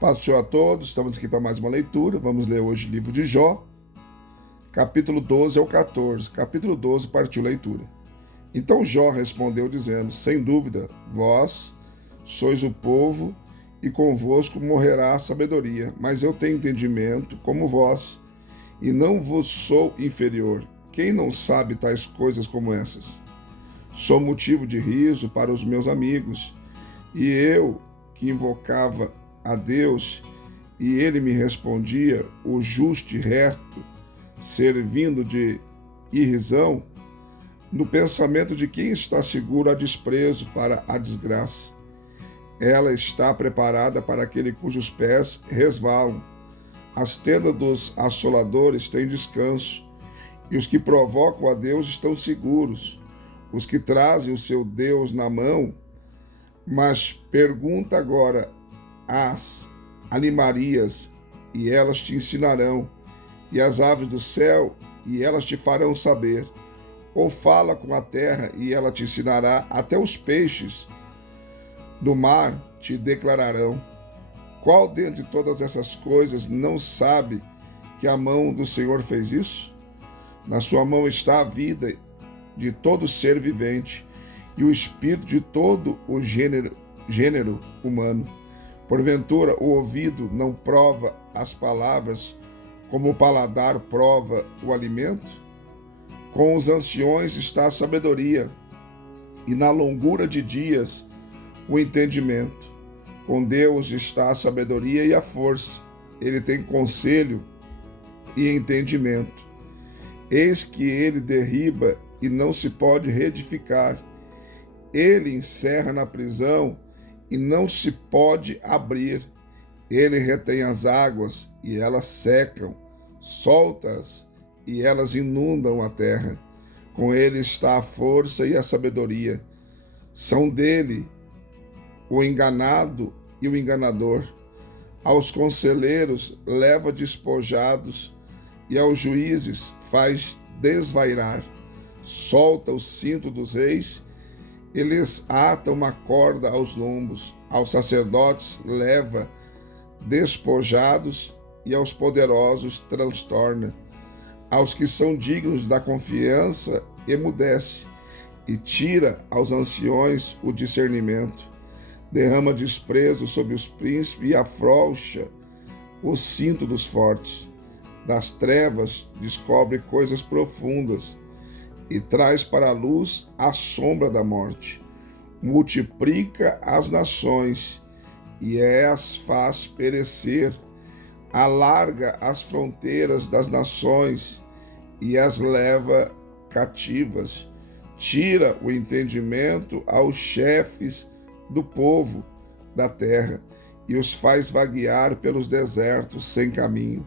Paz do Senhor a todos, estamos aqui para mais uma leitura. Vamos ler hoje o livro de Jó, capítulo 12 ao 14. Capítulo 12 partiu leitura. Então Jó respondeu dizendo: sem dúvida, vós sois o povo e convosco morrerá a sabedoria, mas eu tenho entendimento como vós e não vos sou inferior. Quem não sabe tais coisas como essas? Sou motivo de riso para os meus amigos, e eu que invocava a Deus, e ele me respondia, o justo e reto, servindo de irrisão, no pensamento de quem está seguro a desprezo para a desgraça. Ela está preparada para aquele cujos pés resvalam. As tendas dos assoladores têm descanso, e os que provocam a Deus estão seguros. Os que trazem o seu Deus na mão, mas pergunta agora às animarias, e elas te ensinarão, e as aves do céu, e elas te farão saber. Ou fala com a terra, e ela te ensinará, até os peixes do mar te declararão. Qual dentre todas essas coisas não sabe que a mão do Senhor fez isso? Na sua mão está a vida de todo ser vivente, e o espírito de todo o gênero humano. Porventura, o ouvido não prova as palavras, como o paladar prova o alimento? Com os anciões está a sabedoria, e na longura de dias o entendimento. Com Deus está a sabedoria e a força. Ele tem conselho e entendimento. Eis que ele derriba e não se pode reedificar. Ele encerra na prisão e não se pode abrir. Ele retém as águas e elas secam, solta-as e elas inundam a terra. Com ele está a força e a sabedoria. São dele o enganado e o enganador. Aos conselheiros leva despojados e aos juízes faz desvairar. Solta o cinto dos reis, eles atam uma corda aos lombos. Aos sacerdotes leva despojados e aos poderosos transtorna. Aos que são dignos da confiança emudece e tira aos anciões o discernimento. Derrama desprezo sobre os príncipes e afrouxa o cinto dos fortes. Das trevas descobre coisas profundas e traz para a luz a sombra da morte. Multiplica as nações e as faz perecer. Alarga as fronteiras das nações e as leva cativas. Tira o entendimento aos chefes do povo da terra e os faz vaguear pelos desertos sem caminho.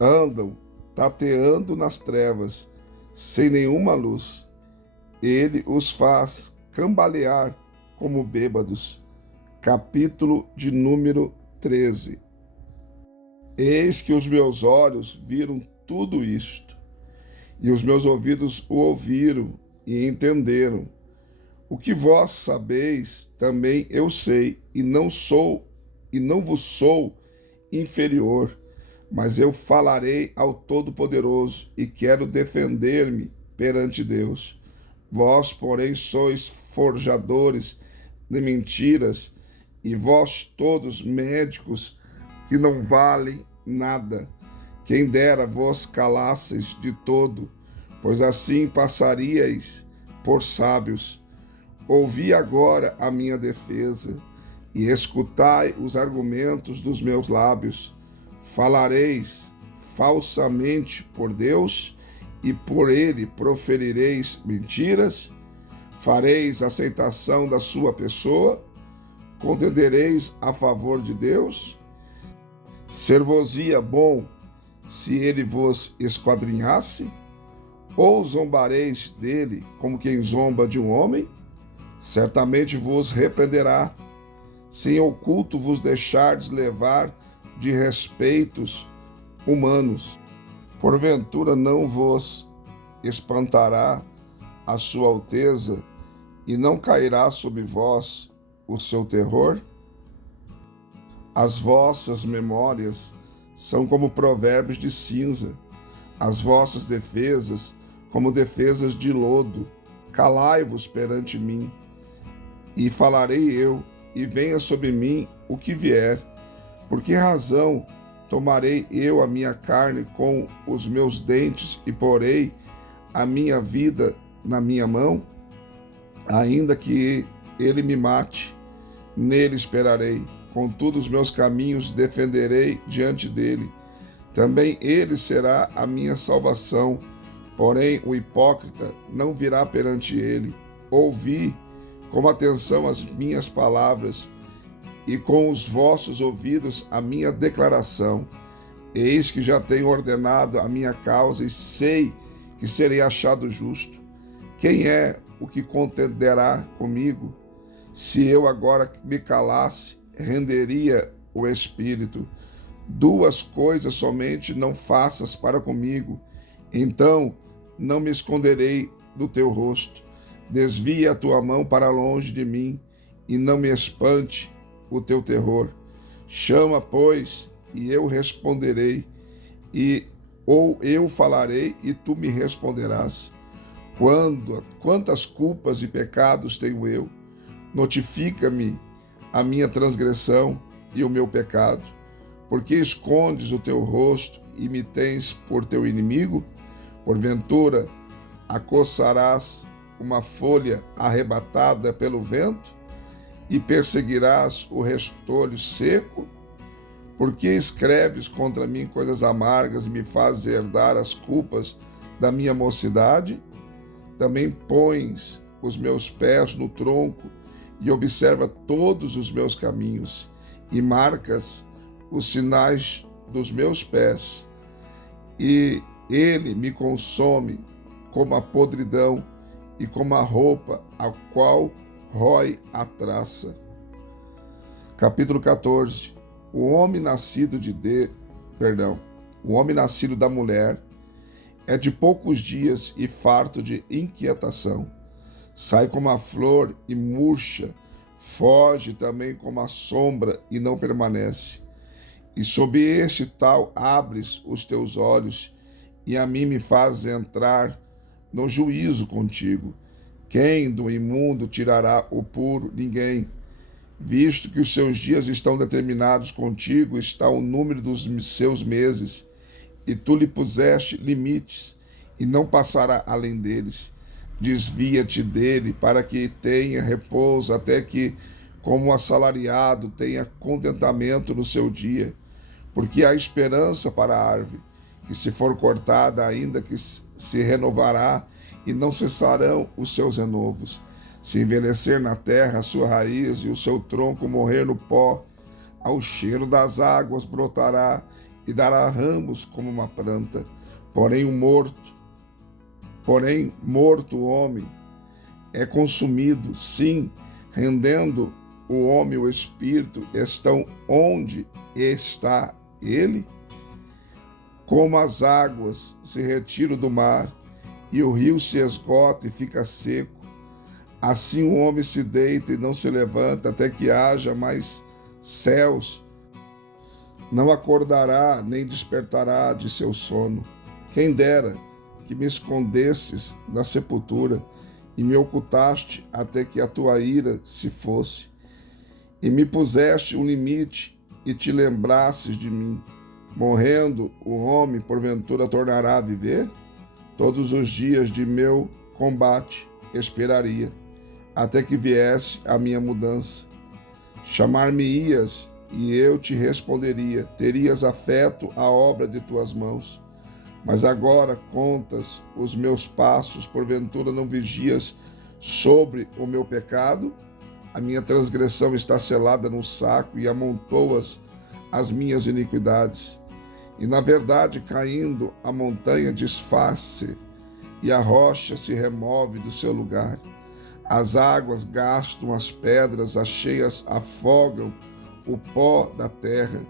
Andam tateando nas trevas, sem nenhuma luz. Ele os faz cambalear como bêbados. Capítulo de número 13. Eis que os meus olhos viram tudo isto, e os meus ouvidos o ouviram e entenderam. O que vós sabeis, também eu sei, e não vos sou inferior, mas eu falarei ao Todo-Poderoso e quero defender-me perante Deus. Vós, porém, sois forjadores de mentiras, e vós todos médicos que não valem nada. Quem dera vos calasseis de todo, pois assim passaríeis por sábios. Ouvi agora a minha defesa, e escutai os argumentos dos meus lábios. Falareis falsamente por Deus, e por ele proferireis mentiras? Fareis aceitação da sua pessoa? Contendereis a favor de Deus? Ser-vos-ia bom se ele vos esquadrinhasse? Ou zombareis dele como quem zomba de um homem? Certamente vos repreenderá, sem oculto vos deixardes levar de respeitos humanos. Porventura não vos espantará a sua alteza, e não cairá sobre vós o seu terror? As vossas memórias são como provérbios de cinza, as vossas defesas como defesas de lodo. Calai-vos perante mim, e falarei eu, e venha sobre mim o que vier. Por que razão tomarei eu a minha carne com os meus dentes e porei a minha vida na minha mão? Ainda que ele me mate, nele esperarei. Contudo, os meus caminhos defenderei diante dele. Também ele será a minha salvação. Porém, o hipócrita não virá perante ele. Ouvi com atenção as minhas palavras, e com os vossos ouvidos a minha declaração. Eis que já tenho ordenado a minha causa, e sei que serei achado justo. Quem é o que contenderá comigo? Se eu agora me calasse, renderia o espírito. Duas coisas somente não faças para comigo, então não me esconderei do teu rosto. Desvia a tua mão para longe de mim, e não me espante o teu terror. Chama, pois, e eu responderei, ou eu falarei, e tu me responderás. Quantas culpas e pecados tenho eu? Notifica-me a minha transgressão e o meu pecado. Porque escondes o teu rosto e me tens por teu inimigo? Porventura, acossarás uma folha arrebatada pelo vento e perseguirás o restolho seco? Porque escreves contra mim coisas amargas e me fazes herdar as culpas da minha mocidade? Também pões os meus pés no tronco e observa todos os meus caminhos e marcas os sinais dos meus pés. E ele me consome como a podridão e como a roupa a qual rói a traça. Capítulo 14. O homem nascido da mulher é de poucos dias e farto de inquietação. Sai como a flor e murcha, foge também como a sombra e não permanece. E sob este tal abres os teus olhos, e a mim me fazes entrar no juízo contigo. Quem do imundo tirará o puro? Ninguém. Visto que os seus dias estão determinados contigo, está o número dos seus meses, e tu lhe puseste limites, e não passará além deles. Desvia-te dele, para que tenha repouso, até que, como o assalariado, tenha contentamento no seu dia. Porque há esperança para a árvore, que se for cortada, ainda que se renovará, e não cessarão os seus renovos. Se envelhecer na terra a sua raiz e o seu tronco morrer no pó, ao cheiro das águas brotará e dará ramos como uma planta. Porém morto o homem é consumido, sim, rendendo o homem o espírito, estão onde está ele? Como as águas se retiram do mar e o rio se esgota e fica seco, assim o homem se deita e não se levanta até que haja mais céus. Não acordará nem despertará de seu sono. Quem dera que me escondesses na sepultura e me ocultaste até que a tua ira se fosse, e me puseste um limite e te lembrasses de mim. Morrendo, o homem porventura tornará a viver? Todos os dias de meu combate esperaria, até que viesse a minha mudança. Chamar-me-ias e eu te responderia, terias afeto à obra de tuas mãos. Mas agora contas os meus passos, porventura não vigias sobre o meu pecado? A minha transgressão está selada no saco e amontoas as minhas iniquidades. E na verdade, caindo, a montanha desfaz-se e a rocha se remove do seu lugar. As águas gastam as pedras, as cheias afogam o pó da terra,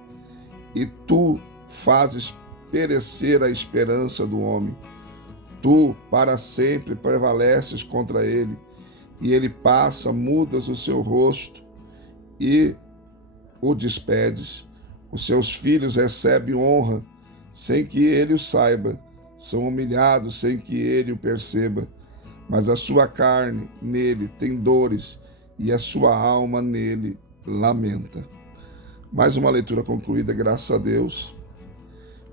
e tu fazes perecer a esperança do homem. Tu para sempre prevaleces contra ele, e ele passa, mudas o seu rosto, e o despedes. Os seus filhos recebem honra sem que ele o saiba. São humilhados sem que ele o perceba. Mas a sua carne nele tem dores e a sua alma nele lamenta. Mais uma leitura concluída, graças a Deus.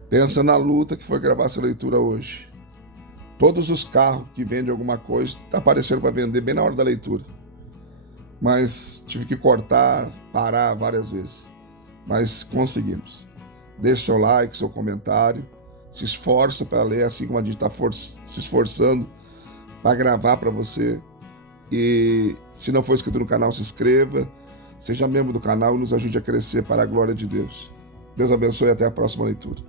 Pensa na luta que foi gravar essa leitura hoje. Todos os carros que vendem alguma coisa apareceram para vender bem na hora da leitura. Mas tive que cortar, parar várias vezes. Mas conseguimos. Deixe seu like, seu comentário. Se esforça para ler, assim como a gente está se esforçando para gravar para você. E se não for inscrito no canal, se inscreva. Seja membro do canal e nos ajude a crescer para a glória de Deus. Deus abençoe e até a próxima leitura.